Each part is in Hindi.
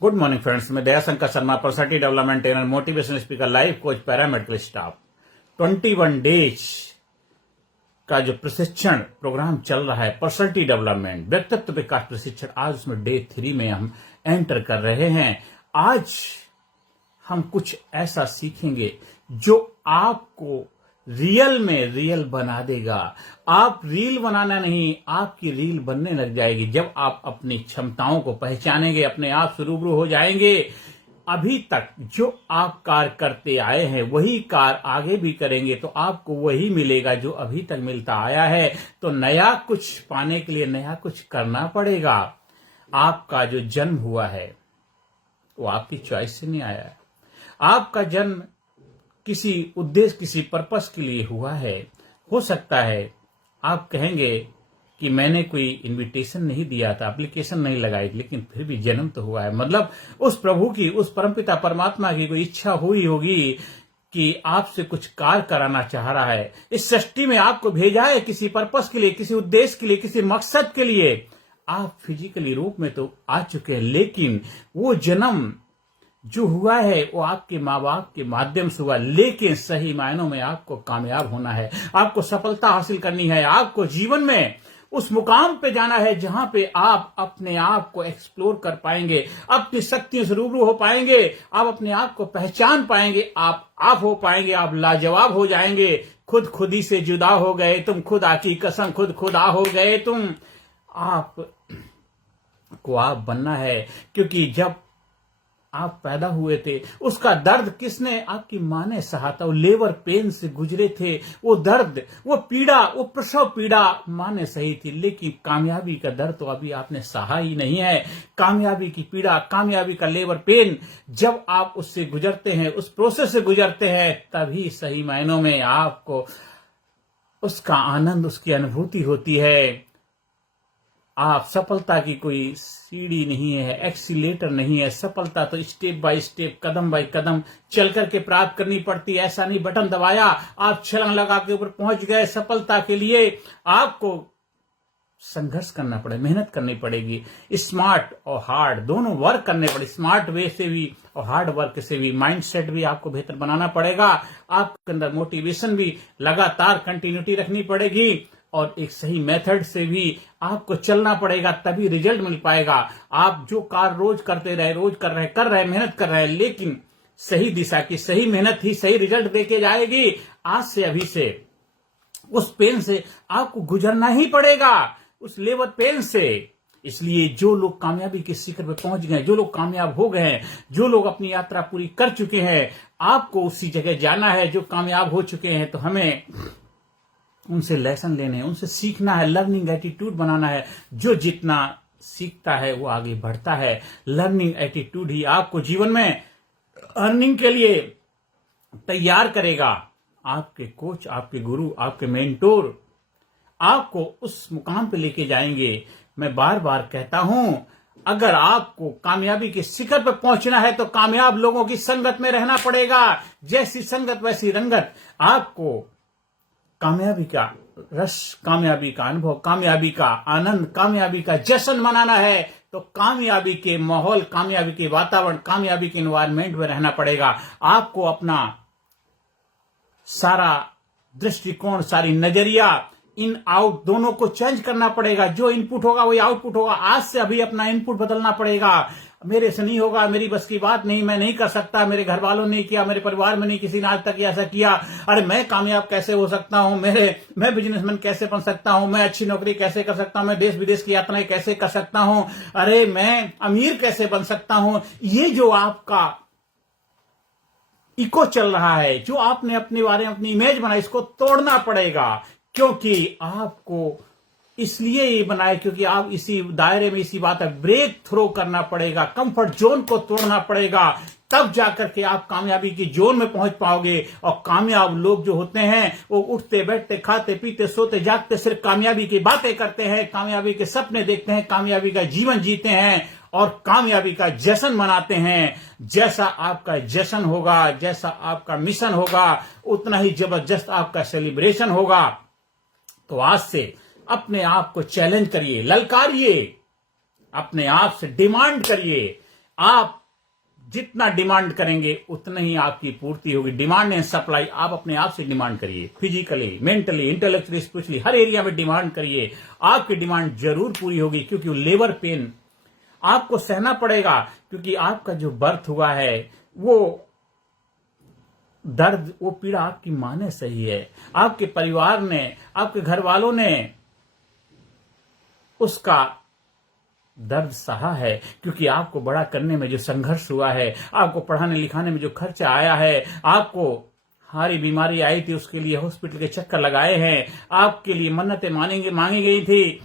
गुड मॉर्निंग फ्रेंड्स, मैं Dayashankar Sharma, personality development trainer, motivational speaker, life coach, paramedical staff. 21 days का जो प्रशिक्षण प्रोग्राम चल रहा है, पर्सनालिटी डेवलपमेंट, व्यक्तित्व विकास प्रशिक्षण, आज उसमें डे 3 में हम एंटर कर रहे हैं। आज हम कुछ ऐसा सीखेंगे जो आपको रियल में रियल बना देगा। आप रील बनाना नहीं, आपकी रील बनने लग जाएगी जब आप अपनी क्षमताओं को पहचानेंगे, अपने आप से रूबरू हो जाएंगे। अभी तक जो आप कार्य करते आए हैं वही कार्य आगे भी करेंगे तो आपको वही मिलेगा जो अभी तक मिलता आया है। तो नया कुछ पाने के लिए नया कुछ करना पड़ेगा। आपका जो जन्म हुआ है वो आपकी चॉइस से नहीं आया है। आपका जन्म किसी उद्देश्य, किसी पर्पस के लिए हुआ है। हो सकता है आप कहेंगे कि मैंने कोई इनविटेशन नहीं दिया था, एप्लीकेशन नहीं लगाई, लेकिन फिर भी जन्म तो हुआ है। मतलब उस प्रभु की, उस परमपिता परमात्मा की कोई इच्छा हुई होगी कि आपसे कुछ कार्य कराना चाह रहा है। इस सृष्टि में आपको भेजा है किसी पर्पस के लिए, किसी उद्देश्य के लिए, किसी मकसद के लिए। आप फिजिकली रूप में तो आ चुके हैं, लेकिन वो जन्म जो हुआ है वो आपके माँ बाप के माध्यम से हुआ। लेकिन सही मायनों में आपको कामयाब होना है, आपको सफलता हासिल करनी है, आपको जीवन में उस मुकाम पे जाना है जहां पे आप अपने आप को एक्सप्लोर कर पाएंगे, अपनी शक्तियों से रूबरू हो पाएंगे, आप अपने आप को पहचान पाएंगे, आप हो पाएंगे, आप लाजवाब हो जाएंगे। खुदी से जुदा हो गए तुम, खुदा की कसम खुदा हो गए तुम। आप को आप बनना है, क्योंकि जब आप पैदा हुए थे उसका दर्द किसने, आपकी मां ने सहा था। वो लेबर पेन से गुजरे थे, वो दर्द, वो पीड़ा, वो प्रसव पीड़ा मां ने सही थी। लेकिन कामयाबी का दर्द तो अभी आपने सहा ही नहीं है। कामयाबी की पीड़ा, कामयाबी का लेबर पेन जब आप उससे गुजरते हैं, उस प्रोसेस से गुजरते हैं, तभी सही मायनों में आपको उसका आनंद, उसकी अनुभूति होती है। आप सफलता की कोई सीढ़ी नहीं है, एक्सीलेटर नहीं है। सफलता तो स्टेप बाय स्टेप, कदम बाय कदम चल करके प्राप्त करनी पड़ती है। ऐसा नहीं बटन दबाया आप छलांग लगा के ऊपर पहुंच गए। सफलता के लिए आपको संघर्ष करना पड़ेगा, मेहनत करनी पड़ेगी। स्मार्ट और हार्ड दोनों वर्क करने पड़े, स्मार्ट वे से भी और हार्ड वर्क से भी। माइंडसेट भी आपको बेहतर बनाना पड़ेगा, आपके अंदर मोटिवेशन भी लगातार कंटिन्यूटी रखनी पड़ेगी, और एक सही मेथड से भी आपको चलना पड़ेगा, तभी रिजल्ट मिल पाएगा। आप जो कार्य रोज करते रहे, रोज कर रहे, मेहनत कर रहे हैं, लेकिन सही दिशा की सही मेहनत ही सही रिजल्ट देके जाएगी। आज से, अभी से उस पेन से आपको गुजरना ही पड़ेगा, उस लेबर पेन से। इसलिए जो लोग कामयाबी के शिखर पे पहुंच गए, जो लोग कामयाब हो गए हैं, जो लोग अपनी यात्रा पूरी कर चुके हैं, आपको उसी जगह जाना है जो कामयाब हो चुके हैं। तो हमें उनसे लेसन लेने हैं, उनसे सीखना है, लर्निंग एटीट्यूड बनाना है। जो जितना सीखता है वो आगे बढ़ता है। लर्निंग एटीट्यूड ही आपको जीवन में अर्निंग के लिए तैयार करेगा। आपके कोच, आपके गुरु, आपके मेंटोर आपको उस मुकाम पे लेके जाएंगे। मैं बार बार कहता हूं, अगर आपको कामयाबी के शिखर पर पहुंचना है तो कामयाब लोगों की संगत में रहना पड़ेगा। जैसी संगत वैसी रंगत। आपको कामयाबी का रस, कामयाबी का अनुभव, कामयाबी का आनंद, कामयाबी का जश्न मनाना है तो कामयाबी के माहौल, कामयाबी के वातावरण, कामयाबी के एनवायरनमेंट में रहना पड़ेगा। आपको अपना सारा दृष्टिकोण, सारी नजरिया, इन आउट दोनों को चेंज करना पड़ेगा। जो इनपुट होगा वही आउटपुट होगा। आज से अभी अपना इनपुट बदलना पड़ेगा। मेरे से नहीं होगा, मेरी बस की बात नहीं, मैं नहीं कर सकता, मेरे घर वालों ने किया, मेरे परिवार में नहीं किसी ने आज तक ऐसा किया। अरे मैं कामयाब कैसे हो सकता हूं, मैं बिजनेसमैन कैसे बन सकता हूं, मैं अच्छी नौकरी कैसे कर सकता हूं, मैं देश विदेश की यात्राएं कैसे कर सकता हूं, अरे मैं अमीर कैसे बन सकता हूं। ये जो आपका इको चल रहा है, जो आपने अपने बारे में अपनी इमेज बनाई, इसको तोड़ना पड़ेगा। क्योंकि आपको इसलिए ये बनाया क्योंकि आप इसी दायरे में, इसी बात है, ब्रेक थ्रो करना पड़ेगा, कंफर्ट जोन को तोड़ना पड़ेगा। तब जाकर के आप कामयाबी की जोन में पहुंच पाओगे। और कामयाब लोग जो होते हैं वो उठते बैठते, खाते पीते, सोते जागते सिर्फ कामयाबी की बातें करते हैं, कामयाबी के सपने देखते हैं, कामयाबी का जीवन जीते हैं और कामयाबी का जश्न मनाते हैं। जैसा आपका जश्न होगा, जैसा आपका मिशन होगा, उतना ही जबरदस्त आपका सेलिब्रेशन होगा। तो आज से अपने आप को चैलेंज करिए, ललकारिए, अपने आप से डिमांड करिए। आप जितना डिमांड करेंगे उतना ही आपकी पूर्ति होगी। डिमांड एंड सप्लाई, आप अपने आप से डिमांड करिए, फिजिकली, मेंटली, इंटेलेक्चुअली, स्पिरिचुअली, हर एरिया में डिमांड करिए। आपकी डिमांड जरूर पूरी होगी, क्योंकि लेबर पेन आपको सहना पड़ेगा, क्योंकि आपका जो बर्थ हुआ है वो दर्द, वो पीड़ा आपकी मां ने सही है, आपके परिवार ने, आपके घर वालों ने उसका दर्द सहा है, क्योंकि आपको बड़ा करने में जो संघर्ष हुआ है, आपको पढ़ाने लिखाने में जो खर्चा आया है, आपको हारी बीमारी आई थी उसके लिए हॉस्पिटल के चक्कर लगाए हैं, आपके लिए मन्नतें मांगी गई थी,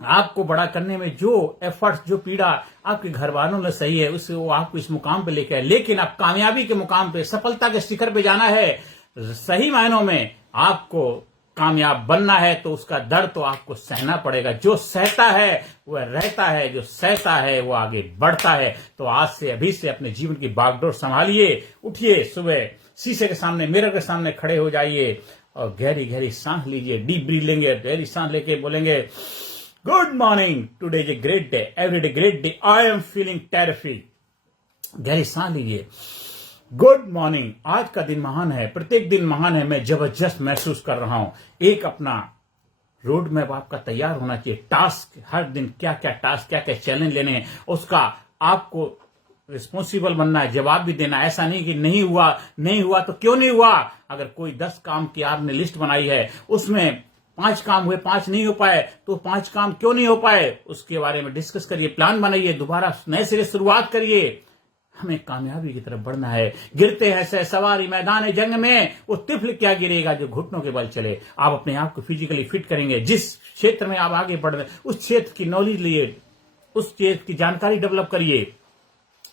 आपको बड़ा करने में जो एफर्ट्स, जो पीड़ा आपके घर वालों ने सही है, उससे वो आपको इस मुकाम पे लेके आए। लेकिन अब कामयाबी के मुकाम पे, सफलता के शिखर पे जाना है, सही मायनों में आपको कामयाब बनना है, तो उसका दर्द तो आपको सहना पड़ेगा। जो सहता है वह रहता है, जो सहता है वो आगे बढ़ता है। तो आज से, अभी से अपने जीवन की बागडोर संभालिए। उठिए, सुबह शीशे के सामने, मिरर के सामने खड़े हो जाइए और गहरी गहरी सांस लीजिए, डीप ब्रीथ लेंगे, गहरी सांस लेके बोलेंगे, good morning, today is a great day, every day great day, I am feeling terrific. गहरी सांस लीजिए, गुड मॉर्निंग, आज का दिन महान है, प्रत्येक दिन महान है, मैं जबरदस्त महसूस कर रहा हूं। एक अपना रोड मैप आपका तैयार होना चाहिए। टास्क, हर दिन क्या क्या टास्क, क्या क्या चैलेंज लेने हैं, उसका आपको रिस्पॉन्सिबल बनना है, जवाब भी देना। ऐसा नहीं कि नहीं हुआ तो क्यों नहीं हुआ। अगर कोई 10 काम की आपने लिस्ट बनाई है, उसमें 5 काम हुए, 5 नहीं हो पाए, तो 5 काम क्यों नहीं हो पाए, उसके बारे में डिस्कस करिए, प्लान बनाइए, दोबारा नए सिरे शुरुआत करिए। हमें कामयाबी की तरफ बढ़ना है। गिरते हैं सह सवारी मैदान जंग में, वो तिफल क्या गिरेगा जो घुटनों के बल चले। आप अपने आप को फिजिकली फिट करेंगे। जिस क्षेत्र में आप आगे बढ़ रहे हैं, उस क्षेत्र की नॉलेज लिए, उस क्षेत्र की जानकारी डेवलप करिए।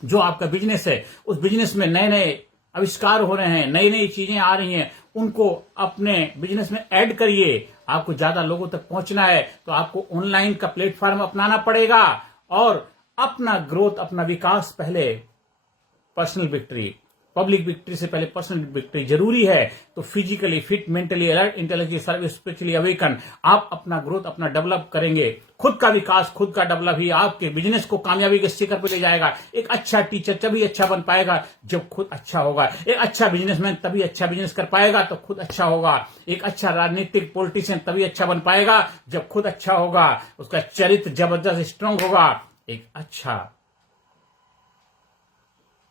जो आपका बिजनेस है, उस बिजनेस में नए नए आविष्कार हो रहे हैं, नई नई चीजें आ रही हैं, उनको अपने बिजनेस में ऐड करिए। आपको ज्यादा लोगों तक पहुंचना है तो आपको ऑनलाइन का प्लेटफॉर्म अपनाना पड़ेगा, और अपना ग्रोथ, अपना विकास पहले पर्सनल विक्ट्री, पब्लिक विक्ट्री से पहले पर्सनल विक्ट्री जरूरी है। तो physically fit, mentally alert, intellectually service, spiritually awaken, आप अपना ग्रोथ, अपना डेवलप करेंगे। खुद का विकास, खुद का डेवलप ही आपके बिजनेस को कामयाबी के शिखर पर ले जाएगा। एक अच्छा टीचर तभी अच्छा बन पाएगा जब खुद अच्छा होगा। एक अच्छा बिजनेसमैन तभी अच्छा बिजनेस कर पाएगा तो खुद अच्छा होगा। एक अच्छा राजनीतिक पॉलिटिशियन तभी अच्छा बन पाएगा जब खुद अच्छा होगा, उसका चरित्र जबरदस्त स्ट्रांग होगा। एक अच्छा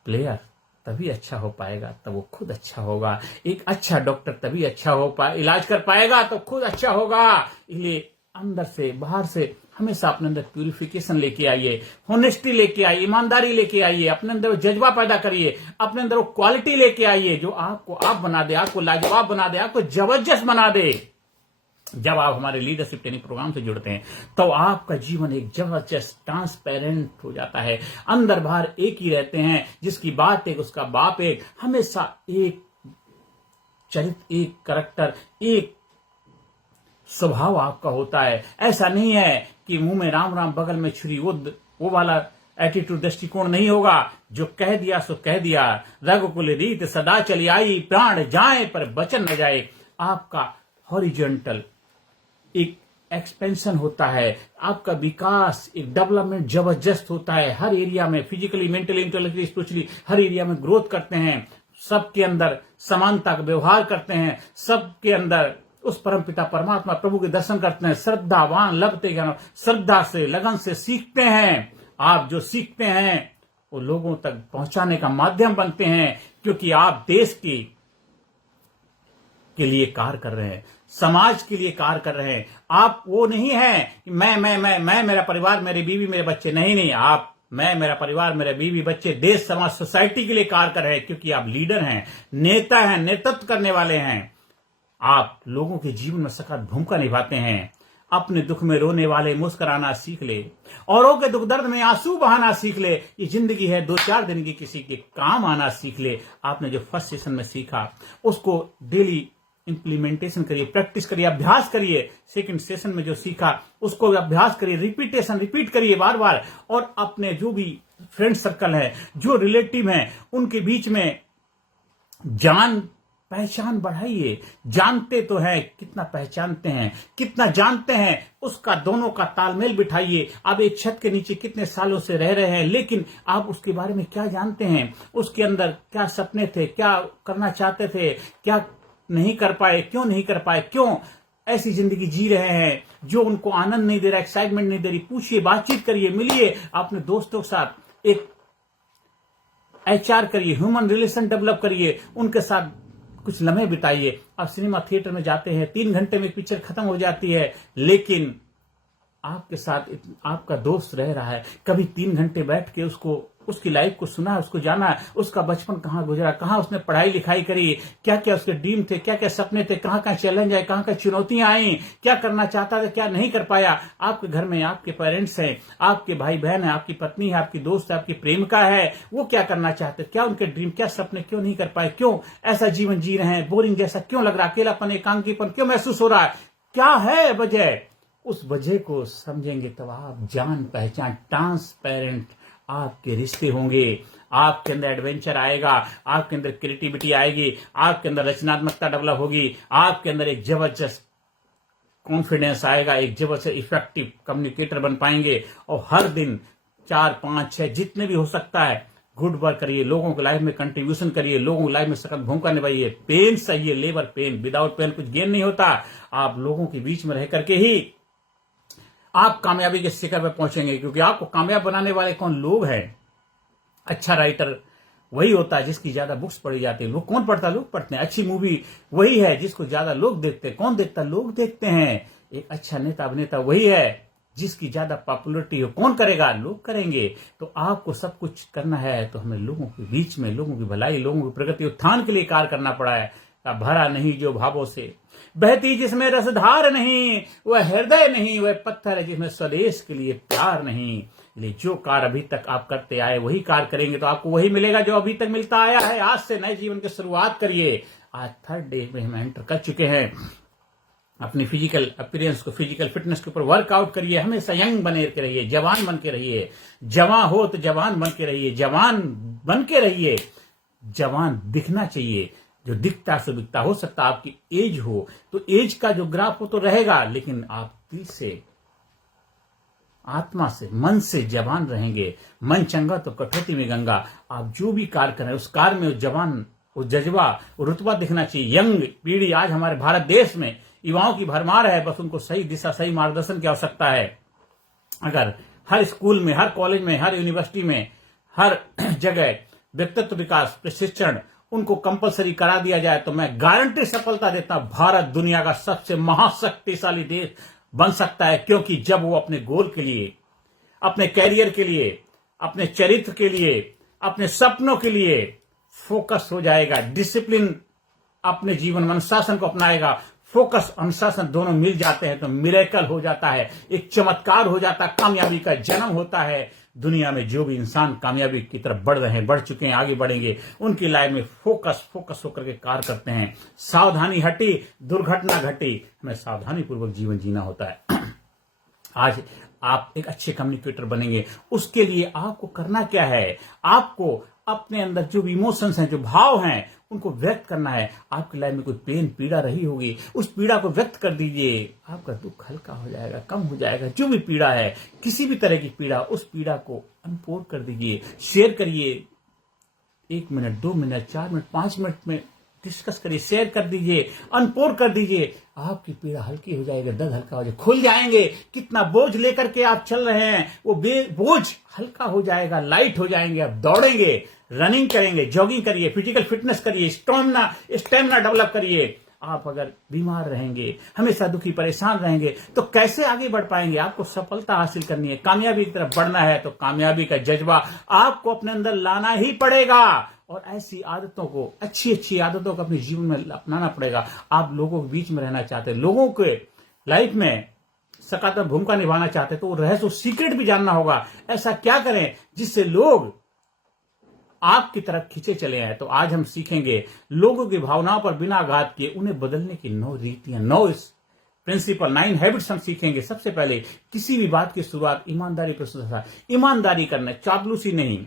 प्लेयर तभी अच्छा हो पाएगा तब वो खुद अच्छा होगा। एक अच्छा डॉक्टर तभी अच्छा इलाज कर पाएगा तो खुद अच्छा होगा। इसलिए अंदर से, बाहर से हमेशा अपने अंदर प्यूरिफिकेशन लेके आइए, होनेस्टी लेके आइए, ईमानदारी लेके आइए, अपने अंदर वो जज्बा पैदा करिए, अपने अंदर वो क्वालिटी लेके आइए जो आपको आप बना दे, आपको लाजवाब बना दे, आपको जबरदस्त बना दे। जब आप हमारे लीडरशिप ट्रेनिंग प्रोग्राम से जुड़ते हैं तो आपका जीवन एक जबरदस्त ट्रांसपेरेंट हो जाता है। अंदर बाहर एक ही रहते हैं, जिसकी बात एक उसका बाप एक, हमेशा एक चरित्र, एक करैक्टर, एक स्वभाव आपका होता है। ऐसा नहीं है कि मुंह में राम राम बगल में छुरी, वो वाला एटीट्यूड, दृष्टिकोण नहीं होगा। जो कह दिया सो कह दिया, रघुकुल रीत सदा चली आई, प्राण जाए पर वचन न जाए। आपका हॉरिजॉन्टल एक एक्सपेंशन होता है, आपका विकास, एक डेवलपमेंट जबरदस्त होता है। हर एरिया में फिजिकली, मेंटली, इंटेलेक्चुअली, स्पिरिचुअली हर एरिया में ग्रोथ करते हैं। सबके अंदर समानता का व्यवहार करते हैं, सबके अंदर उस परमपिता परमात्मा प्रभु के दर्शन करते हैं। श्रद्धावान लभते ज्ञान, श्रद्धा से, लगन से सीखते हैं। आप जो सीखते हैं वो लोगों तक पहुंचाने का माध्यम बनते हैं, क्योंकि आप देश के लिए कार्य कर रहे हैं, समाज के लिए कार्य कर रहे हैं। आप वो नहीं है कि मैं मेरा परिवार, मेरी बीवी, मेरे बच्चे, नहीं, आप मैं, मेरा परिवार, मेरे बीवी, बच्चे, देश, समाज, सोसाइटी के लिए कार्य कर रहे हैं, क्योंकि आप लीडर हैं, नेता हैं, नेतृत्व करने वाले हैं। आप लोगों के जीवन में सकारात्मक भूमिका निभाते हैं। अपने दुख में रोने वाले मुस्कुराना सीख ले, औरों के दुख दर्द में आंसू बहाना सीख ले। ये जिंदगी है 2-4 दिन की, किसी के काम आना सीख ले। आपने जो फर्स्ट सेशन में सीखा उसको डेली इंप्लीमेंटेशन करिए, प्रैक्टिस करिए, अभ्यास करिए। सेकंड सेशन में जो सीखा उसको अभ्यास करिए, रिपीट करिए बार बार। और अपने जो भी फ्रेंड सर्कल है, जो रिलेटिव हैं, उनके बीच में जान पहचान बढ़ाइए। जानते तो हैं, कितना पहचानते हैं, कितना जानते हैं, उसका दोनों का तालमेल बिठाइए। आप एक छत के नीचे कितने सालों से रह रहे हैं, लेकिन आप उसके बारे में क्या जानते हैं, उसके अंदर क्या सपने थे, क्या करना चाहते थे, क्या नहीं कर पाए, क्यों नहीं कर पाए, क्यों ऐसी जिंदगी जी रहे हैं जो उनको आनंद नहीं दे रहा, एक्साइटमेंट नहीं दे रही। पूछिए, बातचीत करिए, मिलिए अपने दोस्तों के साथ, एक एचआर करिए, ह्यूमन रिलेशन डेवलप करिए, उनके साथ कुछ लम्हे बिताइए। आप सिनेमा थिएटर में जाते हैं, 3 घंटे में पिक्चर खत्म हो जाती है, लेकिन आपके साथ आपका दोस्त रह रहा है, कभी 3 घंटे बैठ के उसकी लाइफ को सुना है, उसको जाना है, उसका बचपन कहाँ गुजरा, कहाँ उसने पढ़ाई लिखाई करी, क्या क्या उसके ड्रीम थे, क्या क्या सपने थे, कहाँ कहाँ चैलेंज आए, कहाँ कहाँ चुनौतियां आई, क्या करना चाहता था, क्या नहीं कर पाया। आपके घर में आपके पेरेंट्स हैं, आपके भाई बहन है, आपकी पत्नी है, आपकी दोस्त है, आपकी प्रेमिका है, वो क्या करना चाहते, क्या उनके ड्रीम, क्या सपने क्यों नहीं कर पाए, क्यों ऐसा जीवन जी रहे हैं, बोरिंग जैसा क्यों लग रहा, अकेलापन एकांकीपन क्यों महसूस हो रहा है, क्या है वजह। उस वजह को समझेंगे तब आप जान पहचान ट्रांसपेरेंट आपके रिश्ते होंगे, आपके अंदर एडवेंचर आएगा, आपके अंदर क्रिएटिविटी आएगी, आपके अंदर रचनात्मकता डेवलप होगी, आपके अंदर एक जबरदस्त कॉन्फिडेंस आएगा, एक जबरदस्त इफेक्टिव कम्युनिकेटर बन पाएंगे। और हर दिन 4, 5, 6 जितने भी हो सकता है गुड वर्क करिए, लोगों को लाइफ में कंट्रीब्यूशन करिए, लोगों को लाइफ में सख्त भूमिका निभाइए। पेन सही है, लेबर पेन, विदाउट पेन कुछ गेन नहीं होता। आप लोगों के बीच में रह करके ही आप कामयाबी के शिखर पर पहुंचेंगे, क्योंकि आपको कामयाब बनाने वाले कौन लोग हैं। अच्छा राइटर वही होता है जिसकी ज्यादा बुक्स पढ़ी जाती है। लोग कौन पढ़ता है, लोग पढ़ते हैं। अच्छी मूवी वही है जिसको ज्यादा लोग देखते हैं। कौन देखता है, लोग देखते हैं। एक अच्छा नेता अभिनेता वही है जिसकी ज्यादा पॉपुलरिटी हो। कौन करेगा, लोग करेंगे। तो आपको सब कुछ करना है तो हमें लोगों के बीच में, लोगों की भलाई, लोगों की प्रगति उत्थान के लिए कार्य करना पड़ा है। भरा नहीं जो भावों से, बहती जिसमें रसधार नहीं, वह हृदय नहीं, वह पत्थर है जिसमें स्वदेश के लिए प्यार नहीं। इसलिए जो कार्य अभी तक आप करते आए वही कार्य करेंगे तो आपको वही मिलेगा जो अभी तक मिलता आया है। आज से नए जीवन की शुरुआत करिए। आज 3rd डे में हम एंटर कर चुके हैं। अपनी फिजिकल अपीयरेंस को, फिजिकल फिटनेस के ऊपर वर्कआउट करिए। हमेशा यंग बने के रहिए, जवान बन के रहिए। जवान हो तो जवान बन के रहिए, जवान बन के रहिए। जवान दिखना चाहिए, जो दिखता से दिखता। हो सकता आपकी एज हो तो एज का जो ग्राफ हो तो रहेगा, लेकिन आप दिल से, आत्मा से, मन से जवान रहेंगे। मन चंगा तो कटौती में गंगा। आप जो भी कार्य करें उस कार्य में जवान, वो जज्बा, वो रुतबा दिखना चाहिए। यंग पीढ़ी आज हमारे भारत देश में युवाओं की भरमार है, बस उनको सही दिशा, सही मार्गदर्शन की आवश्यकता है। अगर हर स्कूल में, हर कॉलेज में, हर यूनिवर्सिटी में, हर जगह व्यक्तित्व विकास प्रशिक्षण उनको कंपलसरी करा दिया जाए तो मैं गारंटी सफलता देता हूं, भारत दुनिया का सबसे महाशक्तिशाली देश बन सकता है। क्योंकि जब वो अपने गोल के लिए, अपने कैरियर के लिए, अपने चरित्र के लिए, अपने सपनों के लिए फोकस हो जाएगा, डिसिप्लिन अपने जीवन में अनुशासन को अपनाएगा, फोकस अनुशासन दोनों मिल जाते हैं तो मिरेकल हो जाता है, एक चमत्कार हो जाता है, कामयाबी का जन्म होता है। दुनिया में जो भी इंसान कामयाबी की तरफ बढ़ रहे हैं, बढ़ चुके हैं, आगे बढ़ेंगे, उनकी लाइफ में फोकस होकर के कार्य करते हैं। सावधानी हटी, दुर्घटना घटी। हमें सावधानी पूर्वक जीवन जीना होता है। आज आप एक अच्छे कम्युनिकेटर बनेंगे, उसके लिए आपको करना क्या है, आपको अपने अंदर जो भी इमोशंस हैं, जो भाव हैं, उनको व्यक्त करना है। आपकी लाइफ में कोई पेन, पीड़ा रही होगी, उस पीड़ा को व्यक्त कर दीजिए। आपका दुख हल्का हो जाएगा, कम हो जाएगा। जो भी पीड़ा है, किसी भी तरह की पीड़ा, उस पीड़ा को अनपोर कर दीजिए, शेयर करिए। 1 मिनट, 2 मिनट, 4 मिनट, 5 मिनट में डिस्कस करिए, शेयर कर दीजिए, अनपोर कर दीजिए। आपकी पीड़ा हल्की हो जाएगी, दर्द हल्का हो जाएगा, खुल जाएंगे। कितना बोझ लेकर के आप चल रहे हैं, वो बोझ हल्का हो जाएगा, लाइट हो जाएंगे। आप दौड़ेंगे, रनिंग करेंगे, जॉगिंग करिए, फिजिकल फिटनेस करिए, स्टेमिना डेवलप करिए। आप अगर बीमार रहेंगे, हमेशा दुखी परेशान रहेंगे तो कैसे आगे बढ़ पाएंगे। आपको सफलता हासिल करनी है, कामयाबी की तरफ बढ़ना है तो कामयाबी का जज्बा आपको अपने अंदर लाना ही पड़ेगा। और ऐसी आदतों को, अच्छी आदतों को अपने जीवन में अपनाना पड़ेगा। आप लोगों के बीच में रहना चाहते हैं, लोगों के लाइफ में सकारात्मक भूमिका निभाना चाहते हैं तो वो रहस्य, सीक्रेट भी जानना होगा। ऐसा क्या करें जिससे लोग आपकी तरफ खींचे चले आए। तो आज हम सीखेंगे लोगों की भावनाओं पर बिना आघात किए उन्हें बदलने की 9 रीतियां, 9 प्रिंसिपल, 9 हैबिट्स हम सीखेंगे। सबसे पहले किसी भी बात की शुरुआत ईमानदारी पर से, ईमानदारी करना, चापलूसी नहीं,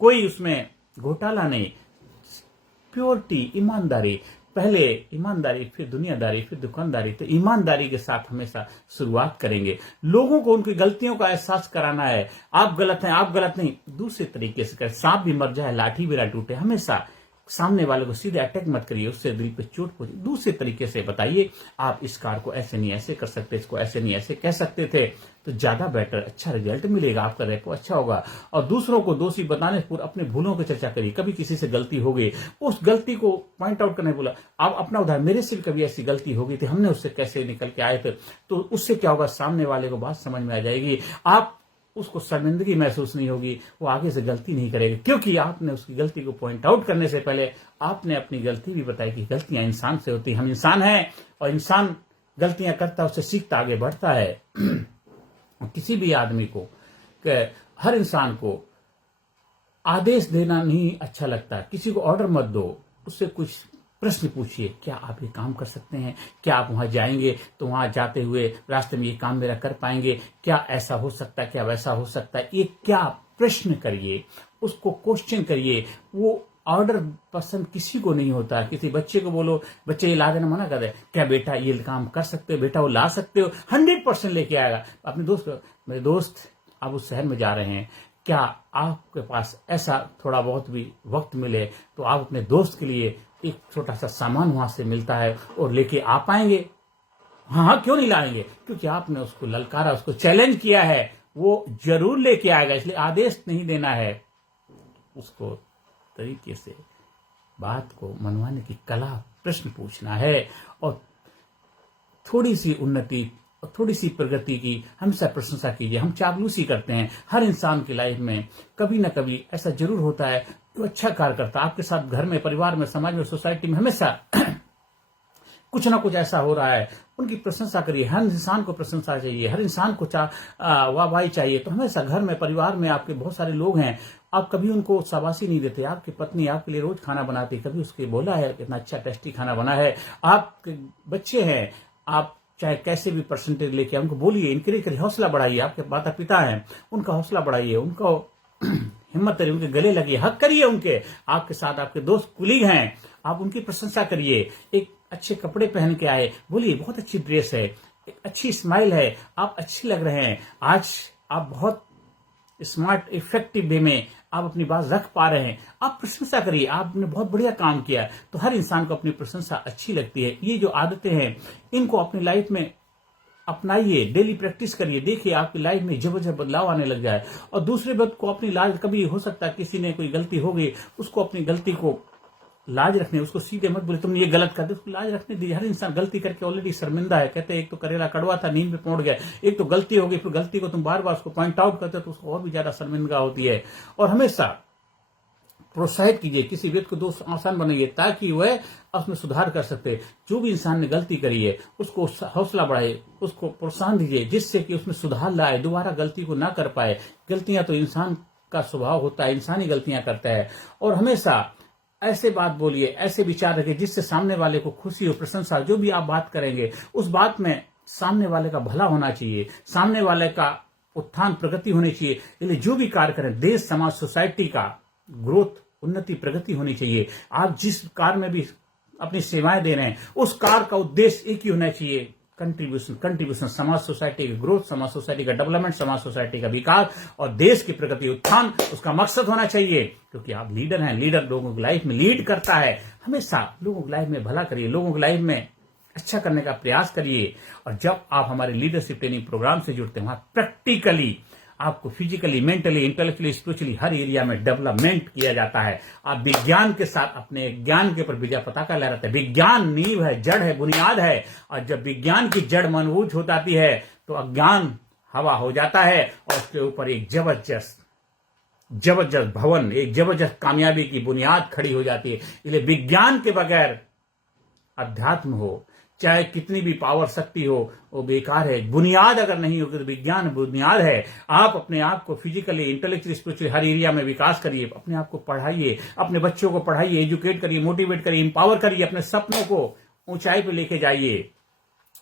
कोई उसमें घोटाला नहीं, प्योरिटी, ईमानदारी। पहले ईमानदारी, फिर दुनियादारी, फिर दुकानदारी। तो ईमानदारी के साथ हमेशा शुरुआत करेंगे। लोगों को उनकी गलतियों का एहसास कराना है। आप गलत हैं, आप गलत नहीं, दूसरे तरीके से करें। सांप भी मर जाए, लाठी भी ना टूटे। हमेशा सामने वाले को सीधे अटैक मत करिए, उससे दिल पे चोट पहुंचे। दूसरे तरीके से बताइए, आप इस कार को ऐसे नहीं ऐसे कर सकते, इसको ऐसे नहीं ऐसे कह सकते थे, तो ज्यादा बेटर, अच्छा रिजल्ट मिलेगा, आपका रेपो अच्छा होगा। और दूसरों को दोषी बताने से अपने भूलों की चर्चा करिए। कभी किसी से गलती हो गई, उस गलती को पॉइंट आउट करने बोला। आप अपना उदाहरण, मेरे से भी कभी ऐसी गलती हो गई थी, हमने उससे कैसे निकल के आए थे, तो उससे क्या होगा, सामने वाले को बात समझ में आ जाएगी। आप उसको शर्मिंदगी महसूस नहीं होगी, वो आगे से गलती नहीं करेगा, क्योंकि आपने उसकी गलती को पॉइंट आउट करने से पहले आपने अपनी गलती भी बताई कि गलतियां इंसान से होती हैं। हम इंसान हैं और इंसान गलतियां करता है, उससे सीखता, आगे बढ़ता है। किसी भी आदमी को, हर इंसान को आदेश देना नहीं अच्छा लगता। किसी को ऑर्डर मत दो, उससे कुछ प्रश्न पूछिए। क्या आप ये काम कर सकते हैं? क्या आप वहां जाएंगे तो वहां जाते हुए रास्ते में ये काम मेरा कर पाएंगे? क्या ऐसा हो सकता है? क्या वैसा हो सकता है? ये क्या प्रश्न करिए, उसको क्वेश्चन करिए। वो ऑर्डर पसंद किसी को नहीं होता। किसी बच्चे को बोलो, बच्चे ये ला देना मना कर दे, क्या बेटा ये काम कर सकते हो? बेटा वो ला सकते हो, 100% लेके आएगा। अपने दोस्त, मेरे दोस्त आप उस शहर में जा रहे हैं, क्या आपके पास ऐसा थोड़ा बहुत भी वक्त मिले तो आप अपने दोस्त के लिए एक छोटा सा सामान वहां से मिलता है और लेके आ पाएंगे? हाँ, क्यों नहीं लाएंगे? क्योंकि आपने उसको ललकारा, उसको चैलेंज किया है, वो जरूर लेके आएगा। इसलिए आदेश नहीं देना है, उसको तरीके से बात को मनवाने की कला, प्रश्न पूछना है। और थोड़ी सी उन्नति, थोड़ी सी प्रगति की हमेशा प्रशंसा कीजिए। हम चापलूसी करते हैं। हर इंसान की लाइफ में कभी ना कभी ऐसा जरूर होता है जो अच्छा कार्य करता है। आपके साथ घर में, परिवार में, समाज में, सोसाइटी में हमेशा कुछ ना कुछ ऐसा हो रहा है, उनकी प्रशंसा करिए। हर इंसान को प्रशंसा चाहिए, हर इंसान को वाहवाही चाहिए। तो हमेशा घर में, परिवार में आपके बहुत सारे लोग हैं, आप कभी उनको शाबाशी नहीं देते। आपकी पत्नी आपके लिए रोज खाना बनाती, कभी उसके बोला है कितना अच्छा टेस्टी खाना बना है। आपके बच्चे हैं, आप चाहे कैसे भी परसेंटेज लेके उनको बोलिए, इनकरेज करिए, हौसला बढ़ाइए। आपके माता पिता हैं, उनका हौसला बढ़ाइए, उनको हिम्मत करिए, उनके गले लगिए, हक करिए उनके। आपके साथ आपके दोस्त कुलीग हैं, आप उनकी प्रशंसा करिए। एक अच्छे कपड़े पहन के आए, बोलिए बहुत अच्छी ड्रेस है, एक अच्छी स्माइल है, आप अच्छे लग रहे हैं, आज आप बहुत स्मार्ट इफेक्टिव वे में आप अपनी बात रख पा रहे हैं। आप प्रशंसा करिए, आपने बहुत बढ़िया काम किया। तो हर इंसान को अपनी प्रशंसा अच्छी लगती है। ये जो आदतें हैं, इनको अपनी लाइफ में अपनाइए, डेली प्रैक्टिस करिए। देखिए आपकी लाइफ में जबरदस्त बदलाव आने लग जाए। और दूसरे बात को अपनी लाज, कभी हो सकता है किसी ने कोई गलती हो गई, उसको अपनी गलती को लाज रखने, उसको सीधे मत बोले तुमने ये गलत कर दिया, उसको लाज रखने दीजिए। हर इंसान गलती करके ऑलरेडी शर्मिंदा है। कहते हैं एक तो करेला कड़वा था, नींद में पहुंच गया, एक तो गलती हो गई, फिर गलती को तुम बार बार उसको पॉइंट आउट करते हो तो उसको और भी ज्यादा शर्मिंदा होती है। और हमेशा प्रोत्साहित कीजिए, किसी व्यक्ति को दोस्त आसान बनाइए ताकि वह उसमें सुधार कर सकते। जो भी इंसान ने गलती करी है उसको हौसला बढ़ाइए, उसको प्रोत्साहन दीजिए, जिससे कि उसमें सुधार लाए, दोबारा गलती को ना कर पाए। गलतियां तो इंसान का स्वभाव होता है, इंसान ही गलतियां करता है। और हमेशा ऐसे बात बोलिए, ऐसे विचार रखिए जिससे सामने वाले को खुशी हो, प्रशंसा। जो भी आप बात करेंगे उस बात में सामने वाले का भला होना चाहिए, सामने वाले का उत्थान, प्रगति होनी चाहिए। इसलिए जो भी कार्य करें, देश, समाज, सोसाइटी का ग्रोथ, उन्नति, प्रगति होनी चाहिए। आप जिस कार्य में भी अपनी सेवाएं दे रहे हैं उस कार्य का उद्देश्य एक ही होना चाहिए, कंट्रीब्यूशन, समाज सोसाइटी की ग्रोथ, समाज सोसाइटी का डेवलपमेंट, समाज सोसाइटी का विकास और देश की प्रगति, उत्थान, उसका मकसद होना चाहिए। क्योंकि आप लीडर हैं, लीडर लोगों की लाइफ में लीड करता है। हमेशा लोगों की लाइफ में भला करिए, लोगों की लाइफ में अच्छा करने का प्रयास करिए। और जब आप हमारे लीडरशिप ट्रेनिंग प्रोग्राम से जुड़ते हैं, वहां प्रैक्टिकली आपको फिजिकली, मेंटली, इंटेलेक्चुअली, स्पिरिचुअली हर एरिया में डेवलपमेंट किया जाता है। आप विज्ञान के साथ अपने ज्ञान के ऊपर विजय पताका लहराते हैं। विज्ञान नींव है, जड़ है, बुनियाद है। और जब विज्ञान की जड़ मजबूत हो जाती है तो अज्ञान हवा हो जाता है और उसके ऊपर एक जबरदस्त भवन, एक जबरदस्त कामयाबी की बुनियाद खड़ी हो जाती है। इसलिए विज्ञान के बगैर अध्यात्म हो, चाहे कितनी भी पावर शक्ति हो, वो बेकार है। बुनियाद अगर नहीं होगी तो विज्ञान बुनियाद है। आप अपने आप को फिजिकली, इंटेलेक्चुअली, स्पिरिचुअली हर एरिया में विकास करिए। अपने आप को पढ़ाइए, अपने बच्चों को पढ़ाइए, एजुकेट करिए, मोटिवेट करिए, इंपावर करिए, अपने सपनों को ऊंचाई पे लेके जाइए।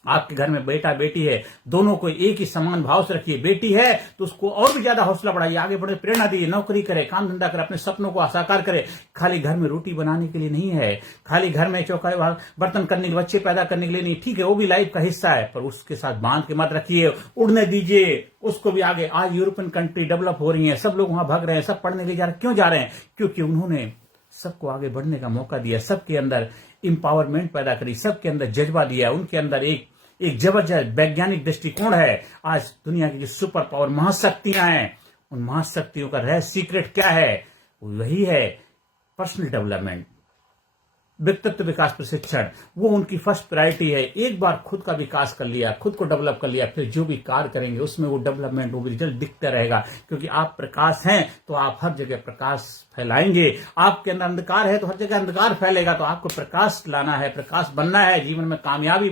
आपके घर में बेटा बेटी है, दोनों को एक ही समान भाव से रखिए। बेटी है तो उसको और भी ज्यादा हौसला बढ़ाइए, आगे बढ़े, प्रेरणा दीजिए, नौकरी करे, काम धंधा करे, अपने सपनों को साकार करे। खाली घर में रोटी बनाने के लिए नहीं है, खाली घर में चौका बर्तन करने के, बच्चे पैदा करने के लिए नहीं। ठीक है, वो भी लाइफ का हिस्सा है, पर उसके साथ बांध के मत रखिए, उड़ने दीजिए उसको भी आगे। आज यूरोपियन कंट्री डेवलप हो रही है, सब लोग वहां भाग रहे हैं, सब पढ़ने के लिए जा रहे हैं। क्यों जा रहे हैं? क्योंकि उन्होंने सबको आगे बढ़ने का मौका दिया, सबके अंदर इंपावरमेंट पैदा करी, सबके अंदर जज्बा दिया, उनके अंदर एक जबरदस्त वैज्ञानिक दृष्टिकोण है। आज दुनिया की जो सुपर पावर महाशक्तियां हैं, उन महाशक्तियों का रहस्य सीक्रेट क्या है? वही है पर्सनल डेवलपमेंट, व्यक्तित्व विकास प्रशिक्षण। वो उनकी फर्स्ट प्रायोरिटी है। एक बार खुद का विकास कर लिया, खुद को डेवलप कर लिया, फिर जो भी कार्य करेंगे उसमें वो डेवलपमेंट, वो रिजल्ट दिखता रहेगा। क्योंकि आप प्रकाश हैं तो आप हर जगह प्रकाश फैलाएंगे। आपके अंदर अंधकार है तो हर जगह अंधकार फैलेगा। तो आपको प्रकाश लाना है, प्रकाश बनना है, जीवन में कामयाबी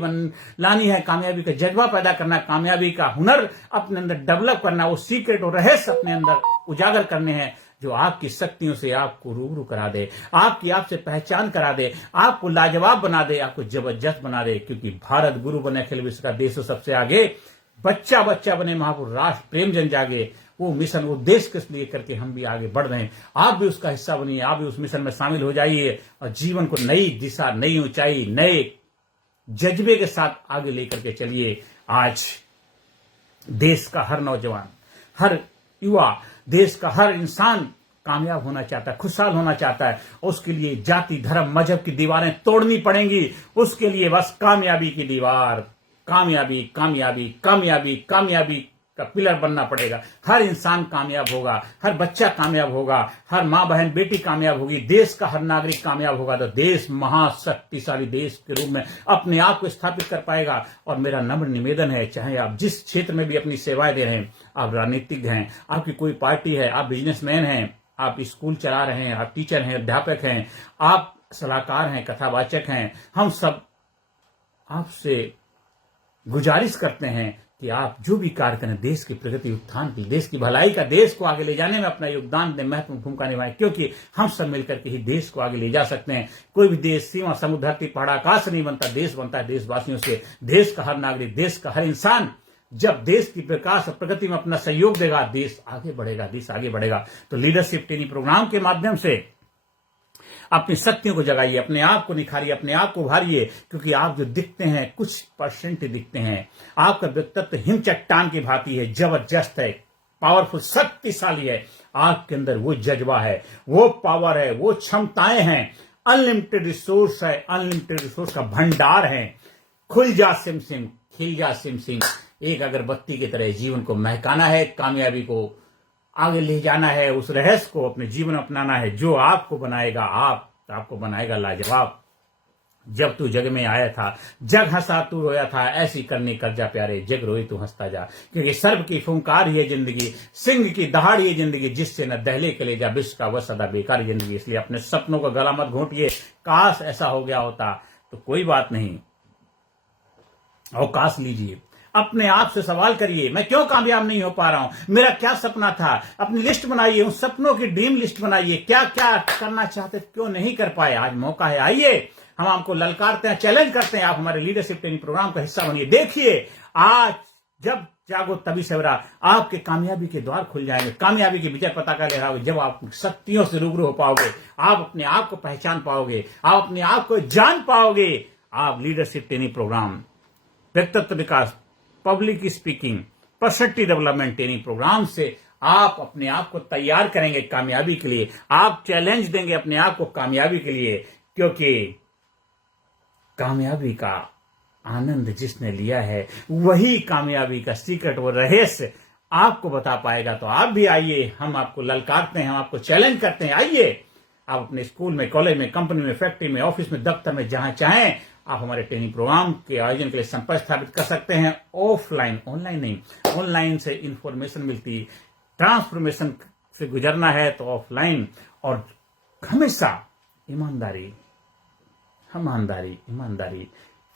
लानी है, कामयाबी का जज्बा पैदा करना है, कामयाबी का हुनर अपने अंदर डेवलप करना, वो सीक्रेट और रहस्य अपने अंदर उजागर करने हैं, जो आपकी शक्तियों से आपको रूबरू करा दे, आपकी आपसे पहचान करा दे, आपको लाजवाब बना दे, आपको जबरदस्त बना दे। क्योंकि भारत गुरु बने अखिल विश्व का देश सबसे आगे, बच्चा बच्चा बने महापुरुष, राष्ट्र प्रेम जन जागे। वो मिशन, वो देश के लिए करके हम भी आगे बढ़ रहे हैं। आप भी उसका हिस्सा बनिए, आप भी उस मिशन में शामिल हो जाइए और जीवन को नई दिशा, नई ऊंचाई, नए जज्बे के साथ आगे लेकर के चलिए। आज देश का हर नौजवान, हर युवा, देश का हर इंसान कामयाब होना चाहता है, खुशहाल होना चाहता है। उसके लिए जाति, धर्म, मजहब की दीवारें तोड़नी पड़ेंगी। उसके लिए बस कामयाबी की दीवार, कामयाबी, कामयाबी, कामयाबी, कामयाबी का पिलर बनना पड़ेगा। हर इंसान कामयाब होगा, हर बच्चा कामयाब होगा, हर मां बहन बेटी कामयाब होगी, देश का हर नागरिक कामयाब होगा, तो देश महाशक्तिशाली देश के रूप में अपने आप को स्थापित कर पाएगा। और मेरा नम्र निवेदन है, चाहे आप जिस क्षेत्र में भी अपनी सेवाएं दे रहे हैं, आप राजनीतिक हैं, आपकी कोई पार्टी है, आप बिजनेसमैन हैं, आप स्कूल चला रहे हैं, आप टीचर हैं, अध्यापक हैं, आप सलाहकार हैं, कथावाचक हैं, हम सब आपसे गुजारिश करते हैं कि आप जो भी कार्य करें, देश की प्रगति, उत्थान की, देश की भलाई का, देश को आगे ले जाने में अपना योगदान दें, महत्वपूर्ण भूमिका निभाएं। क्योंकि हम सब मिलकर के ही देश को आगे ले जा सकते हैं। कोई भी देश सीमा, समुद्र, धरती, पहाड़, आकाश नहीं बनता, देश बनता है देशवासियों से। देश का हर नागरिक, देश का हर इंसान जब देश की विकास और प्रगति में अपना सहयोग देगा, देश आगे बढ़ेगा, देश आगे बढ़ेगा। तो लीडरशिप ट्रेनिंग प्रोग्राम के माध्यम से अपनी शक्तियों को जगाइए, अपने आप को निखारिए, अपने आप को उभारिए। क्योंकि आप जो दिखते हैं, कुछ परसेंट दिखते हैं। आपका व्यक्तित्व हिम चट्टान की भांति है, जबरदस्त है, पावरफुल, शक्तिशाली है। आपके अंदर वो जज्बा है, वो पावर है, वो क्षमताएं हैं, अनलिमिटेड रिसोर्स है, अनलिमिटेड रिसोर्स का भंडार है। खुल जा सिम सिम, खिल जा सिम सिम। एक अगरबत्ती की तरह जीवन को महकाना है, कामयाबी को आगे ले जाना है, उस रहस्य को अपने जीवन अपनाना है जो आपको बनाएगा, आपको बनाएगा लाजवाब। जब तू जग में आया था, जग हंसा तू रोया था, ऐसी करनी कर जा प्यारे, जग रोई तू हंसता जा। क्योंकि सर्प की फुंकार ये जिंदगी, सिंह की दहाड़ ये जिंदगी, जिससे न दहले कलेजा, विश्व का वह सदा बेकार जिंदगी। इसलिए अपने सपनों को गला मत घोंटिए। काश ऐसा हो गया होता तो कोई बात नहीं, अवकाश लीजिए, अपने आप से सवाल करिए, मैं क्यों कामयाब नहीं हो पा रहा हूं, मेरा क्या सपना था। अपनी लिस्ट बनाइए, उन सपनों की ड्रीम लिस्ट बनाइए, क्या क्या करना चाहते, क्यों नहीं कर पाए। आज मौका है, आइए हम आपको ललकारते हैं, चैलेंज करते हैं। आप हमारे लीडरशिप ट्रेनिंग प्रोग्राम का हिस्सा बनिए। देखिए, आज जब जागो तभी सवेरा, आपके कामयाबी के द्वार खुल जाएंगे, कामयाबी की विजय पताका लहराओगे। जब आप शक्तियों से रूबरू हो पाओगे, आप अपने आप को पहचान पाओगे, आप अपने आप को जान पाओगे। आप लीडरशिप ट्रेनिंग प्रोग्राम, व्यक्तित्व विकास, public speaking, personality development training program से आप अपने आप को तैयार करेंगे कामयाबी के लिए। आप चैलेंज देंगे अपने आप को कामयाबी के लिए। क्योंकि कामयाबी का आनंद जिसने लिया है, वही कामयाबी का सीक्रेट, वो रहस्य आपको बता पाएगा। तो आप भी आइए, हम आपको ललकारते हैं, हम आपको चैलेंज करते हैं। आइए, आप अपने स्कूल में, कॉलेज में, कंपनी में, फैक्ट्री में, ऑफिस में, दफ्तर में, जहां चाहें आप हमारे ट्रेनिंग प्रोग्राम के आयोजन के लिए संपर्क स्थापित कर सकते हैं। ऑफलाइन, ऑनलाइन नहीं। ऑनलाइन से इंफॉर्मेशन मिलती, ट्रांसफॉर्मेशन से गुजरना है तो ऑफलाइन। और हमेशा ईमानदारी, ईमानदारी,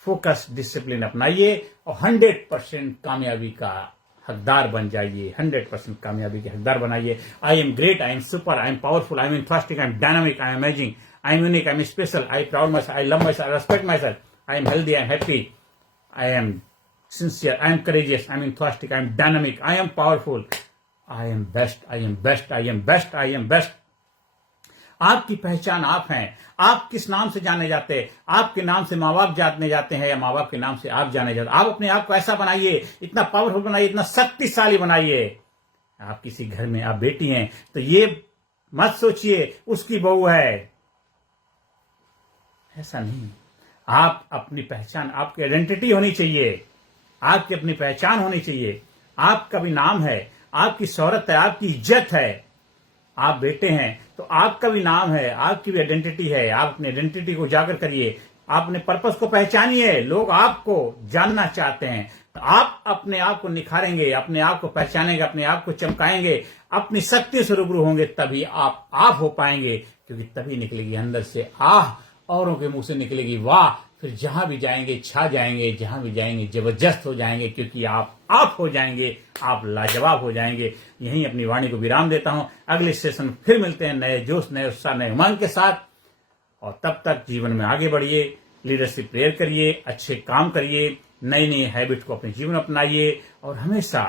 फोकस, डिसिप्लिन अपनाइए और 100% कामयाबी का हकदार बन जाइए। 100% कामयाबी के हकदार बनाइए। I am great, I am super, I am powerful, I am interesting, I am dynamic, I am amazing, I am unique, I am special, I am proud myself, I love myself, I respect myself, I am healthy, I am happy, I am sincere, I am courageous, I am enthusiastic, I am dynamic, I am powerful, I am best, I am best, I am best, I am best. आपकी पहचान आप हैं। आप किस नाम से जाने जाते हैं? आपके नाम से माँ बाप जाने जाते हैं या माँ बाप के नाम से आप जाने जाते हैं? आप अपने आप को ऐसा बनाइए, इतना पावरफुल बनाइए, इतना शक्तिशाली बनाइए। आप किसी घर में आप बेटी हैं तो ये मत सोचिए उसकी बहू है, ऐसा नहीं। आप अपनी पहचान, आपकी आइडेंटिटी होनी चाहिए, आपकी अपनी पहचान होनी चाहिए। आपका भी नाम है, आपकी शोहरत है, आपकी इज्जत है। आप बेटे हैं तो आपका भी नाम है, आपकी भी आइडेंटिटी है। आप अपनी आइडेंटिटी को उजागर करिए, आप अपने पर्पस को पहचानिए। लोग आपको जानना चाहते हैं, तो आप अपने आप को निखारेंगे, अपने आप को पहचानेंगे, अपने आप को चमकाएंगे, अपनी शक्ति से रूबरू होंगे, तभी आप हो पाएंगे। क्योंकि तभी निकलेगी अंदर से आह, औरों के मुंह से निकलेगी वाह। फिर जहां भी जाएंगे छा जाएंगे, जहां भी जाएंगे जबरदस्त हो जाएंगे, क्योंकि आप हो जाएंगे, आप लाजवाब हो जाएंगे। यहीं अपनी वाणी को विराम देता हूं। अगले सेशन फिर मिलते हैं नए जोश, नए उत्साह, नए उमंग के साथ। और तब तक जीवन में आगे बढ़िए, लीडरशिप प्रेयर करिए, अच्छे काम करिए, नई नई हैबिट को अपने जीवन में अपनाइए और हमेशा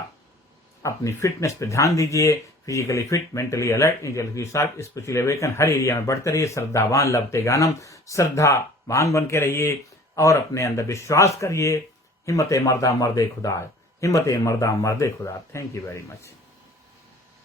अपनी फिटनेस पे ध्यान दीजिए। Physically fit, mentally alert, intellectually sharp, spiritually awaken, हर एरिया में बढ़ते रहिए। श्रद्धावान लभते ज्ञानम, श्रद्धावान बन के रहिए और अपने अंदर विश्वास करिए। हिम्मत मर्दा मर्दे खुदा, हिम्मत मर्दा मर्दे खुदा। Thank you very much.